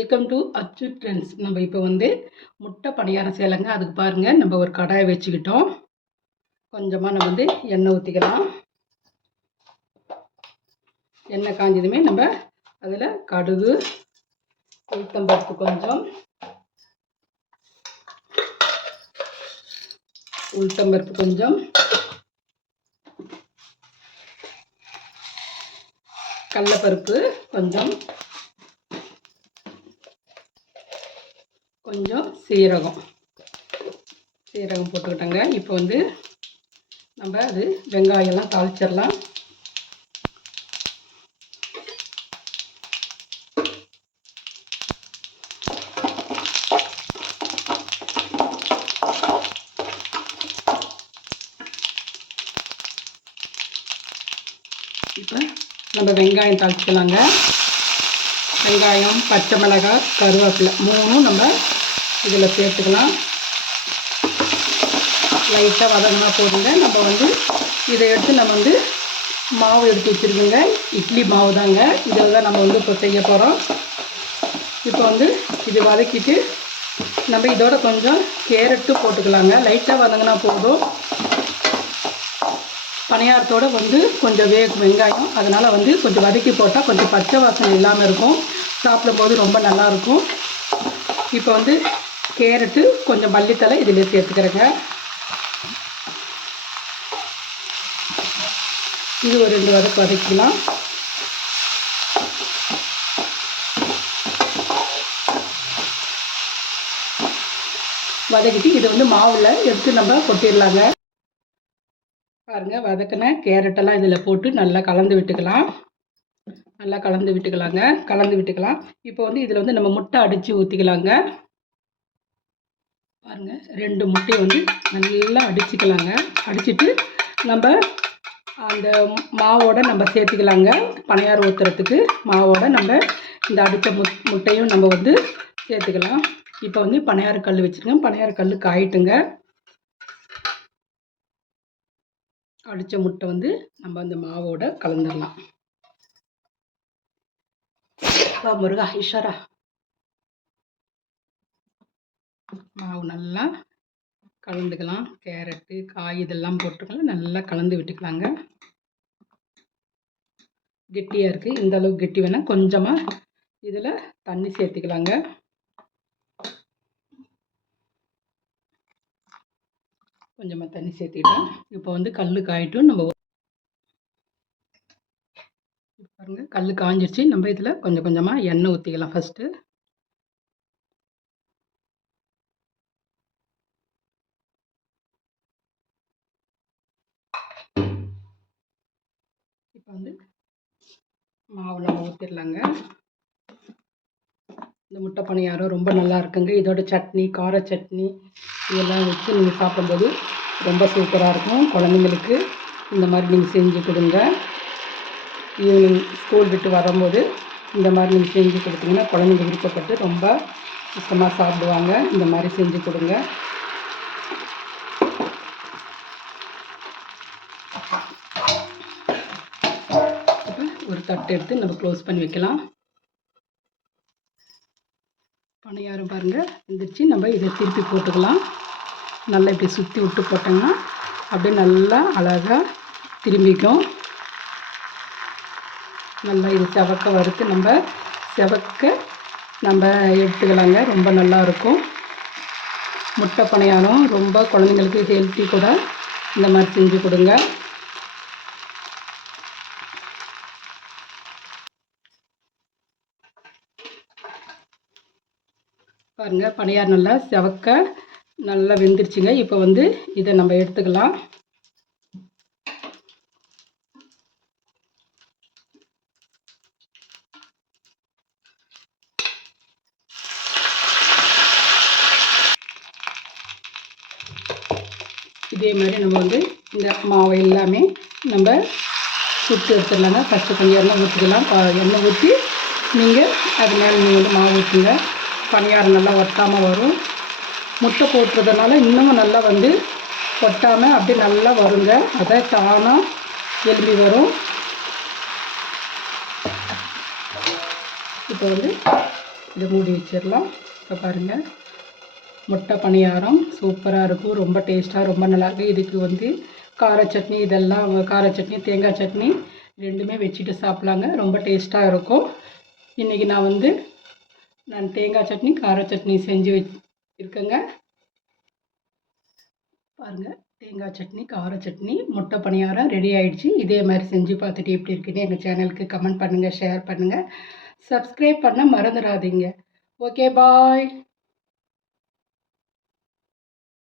Welcome to அச்சு trends நம்ம இப்போ வந்து முட்டை பணியாரம் செய்யலைங்க. அதுக்கு பாருங்கள் நம்ம ஒரு கடாயை வச்சுக்கிட்டோம். கொஞ்சமாக நம்ம வந்து எண்ணெய் ஊற்றிக்கலாம் எண்ணெய் காஞ்சதுமே நம்ம அதில் கடுகு உளுத்தம்பருப்பு கொஞ்சம். உளுத்தம்பருப்பு கொஞ்சம். கடலப்பருப்பு கொஞ்சம். கொஞ்சம் சீரகம். சீரகம் போட்டுக்கிட்டோங்க. இப்போ வந்து நம்ம அது வெங்காயம்லாம் தாளிச்சிடலாம். இப்போ நம்ம வெங்காயம் தாளிச்சிக்கலாங்க. வெங்காயம் பச்சை மிளகாய் கருவேப்பிலை மூணும் நம்ம இதில் சேர்த்துக்கலாம். லைட்டாக வதங்கினா போதுங்க. நம்ம வந்து இதை எடுத்து நம்ம வந்து மாவு எடுத்து வச்சுருக்கோங்க. இட்லி மாவு தாங்க. இதில் தான் நம்ம வந்து இப்போ செய்ய போகிறோம் இப்போ வந்து இது வதக்கிட்டு நம்ம இதோட கொஞ்சம் கேரட்டு போட்டுக்கலாங்க. லைட்டாக வதங்கினா போதும். பணியாரத்தோடு வந்து கொஞ்சம் வேகும் வெங்காயம். அதனால் வந்து கொஞ்சம் வதக்கி போட்டால் கொஞ்சம் பச்சை வாசனை இல்லாமல் இருக்கும். சாப்பிடும்போது ரொம்ப நல்லாயிருக்கும் இப்போ வந்து கேரட்டு கொஞ்சம் மல்லித்தலை இதில் சேர்த்துக்கிறேங்க. இது ஒரு ரெண்டு வதக்கு வதக்கிக்கலாம். வதக்கிட்டு இதை வந்து மாவில் எடுத்து நம்ம கொட்டிடலாங்க. பாருங்கள் வதக்கின கேரட்டெல்லாம் இதில் போட்டு நல்லா கலந்து விட்டுக்கலாம். நல்லா கலந்து விட்டுக்கலாங்க. கலந்து விட்டுக்கலாம். இப்போ வந்து இதில் வந்து நம்ம முட்டை அடித்து ஊற்றிக்கலாங்க பாருங்கள் ரெண்டு முட்டையை வந்து நல்லா அடிச்சுக்கலாங்க. அடிச்சுட்டு நம்ம அந்த மாவோட நம்ம சேர்த்துக்கலாங்க பனையார் ஊற்றுறதுக்கு மாவோட நம்ம இந்த அடித்த மு முட்டையும் நம்ம வந்து சேர்த்துக்கலாம். இப்போ வந்து பனையார் கல் வச்சுருக்கேன். பனையார் கல் காயிட்டுங்க. அடித்த முட்டை வந்து நம்ம அந்த மாவோட கலந்துடலாம் முருகா ஈஸ்வரா. மாவு நல்லா கலந்துக்கலாம். கேரட்டு காய் இதெல்லாம் போட்டுக்கலாம். நல்லா கலந்து விட்டுக்கலாங்க. கெட்டியாக இருக்குது இந்த அளவுக்கு கெட்டி வேணால் கொஞ்சமாக இதில் தண்ணி சேர்த்துக்கலாங்க. கொஞ்சமாக தண்ணி சேர்த்துக்கிட்டோம் இப்போ வந்து கல் காயிட்டும். நம்ம பாருங்கள் கல் காஞ்சிருச்சு. நம்ம இதில் கொஞ்சம் கொஞ்சமாக எண்ணெய் ஊற்றிக்கலாம் ஃபஸ்ட்டு வந்து மாவில் ஊற்றிடலாங்க இந்த முட்டை பணியாரம் ரொம்ப நல்லா இருக்குங்க. இதோட சட்னி கார சட்னி இதெல்லாம் வச்சு நீங்கள் சாப்பிடும்போது ரொம்ப சூப்பராக இருக்கும். குழந்தைங்களுக்கு இந்த மாதிரி நீங்கள் செஞ்சு கொடுங்க. ஈவினிங் ஸ்கூல் விட்டு வரும்போது இந்த மாதிரி நீங்கள் செஞ்சு கொடுத்தீங்கன்னா குழந்தைங்க விருப்பப்பட்டு ரொம்ப சுத்தமாக சாப்பிடுவாங்க. இந்த மாதிரி செஞ்சு கொடுங்க. தட்டு எடுத்து நம்ம க்ளோஸ் பண்ணி வைக்கலாம். பணியாரம் பாருங்கள் எந்திரிச்சு நம்ம இதை திருப்பி போட்டுக்கலாம். நல்லா இப்படி சுற்றி விட்டு போட்டோங்கன்னா அப்படியே நல்லா அழகாக திரும்பிக்கும். நல்லா இது செவக்க வறுத்து நம்ம செவக்க நம்ம எடுத்துக்கலாங்க. ரொம்ப நல்லா இருக்கும். முட்டை பணியாரம் ரொம்ப குழந்தைங்களுக்கு ஹெல்த்தி கூட இந்த மாதிரி செஞ்சு கொடுங்க. பாருங்கள் பணியார் நல்லா செவக்க நல்லா வெந்துருச்சுங்க. இப்போ வந்து இதை நம்ம எடுத்துக்கலாம். இதே மாதிரி நம்ம வந்து இந்த மாவை எல்லாமே நம்ம சுட்டு எடுத்துடலாங்க. ஃபஸ்ட்டு கொஞ்சம் எண்ணெய் ஊற்றிக்கலாம் எண்ணெய் ஊற்றி நீங்கள் அது மேலே நீங்கள் வந்து மாவு ஊற்றுங்க பணியாரம் நல்லா ஒட்டாமல் வரும். முட்டை போட்டுறதுனால இன்னமும் நல்லா வந்து ஒட்டாமல் அப்படியே நல்லா வருங்க. அதை தானாக எலும்பி வரும். இப்போ வந்து இதை மூடி வச்சிடலாம். இப்போ பாருங்கள் முட்டை பணியாரம் சூப்பராக இருக்கும். ரொம்ப டேஸ்ட்டாக ரொம்ப நல்லாயிருக்கும் இதுக்கு வந்து கார சட்னி இதெல்லாம் கார சட்னி தேங்காய் சட்னி ரெண்டுமே வச்சுட்டு சாப்பிட்லாங்க. ரொம்ப டேஸ்ட்டாக இருக்கும். இன்றைக்கி நான் வந்து நான் தேங்காய் சட்னி கார சட்னி செஞ்சு வச் இருக்கேங்க பாருங்கள் தேங்காய் சட்னி கார சட்னி முட்டை பணியாரம் ரெடி ஆயிடுச்சு. இதே மாதிரி செஞ்சு பார்த்துட்டு எப்படி இருக்குன்னு எங்கள் சேனலுக்கு கமெண்ட் பண்ணுங்கள் ஷேர் பண்ணுங்கள் சப்ஸ்கிரைப் பண்ண மறந்துடாதீங்க. Okay bye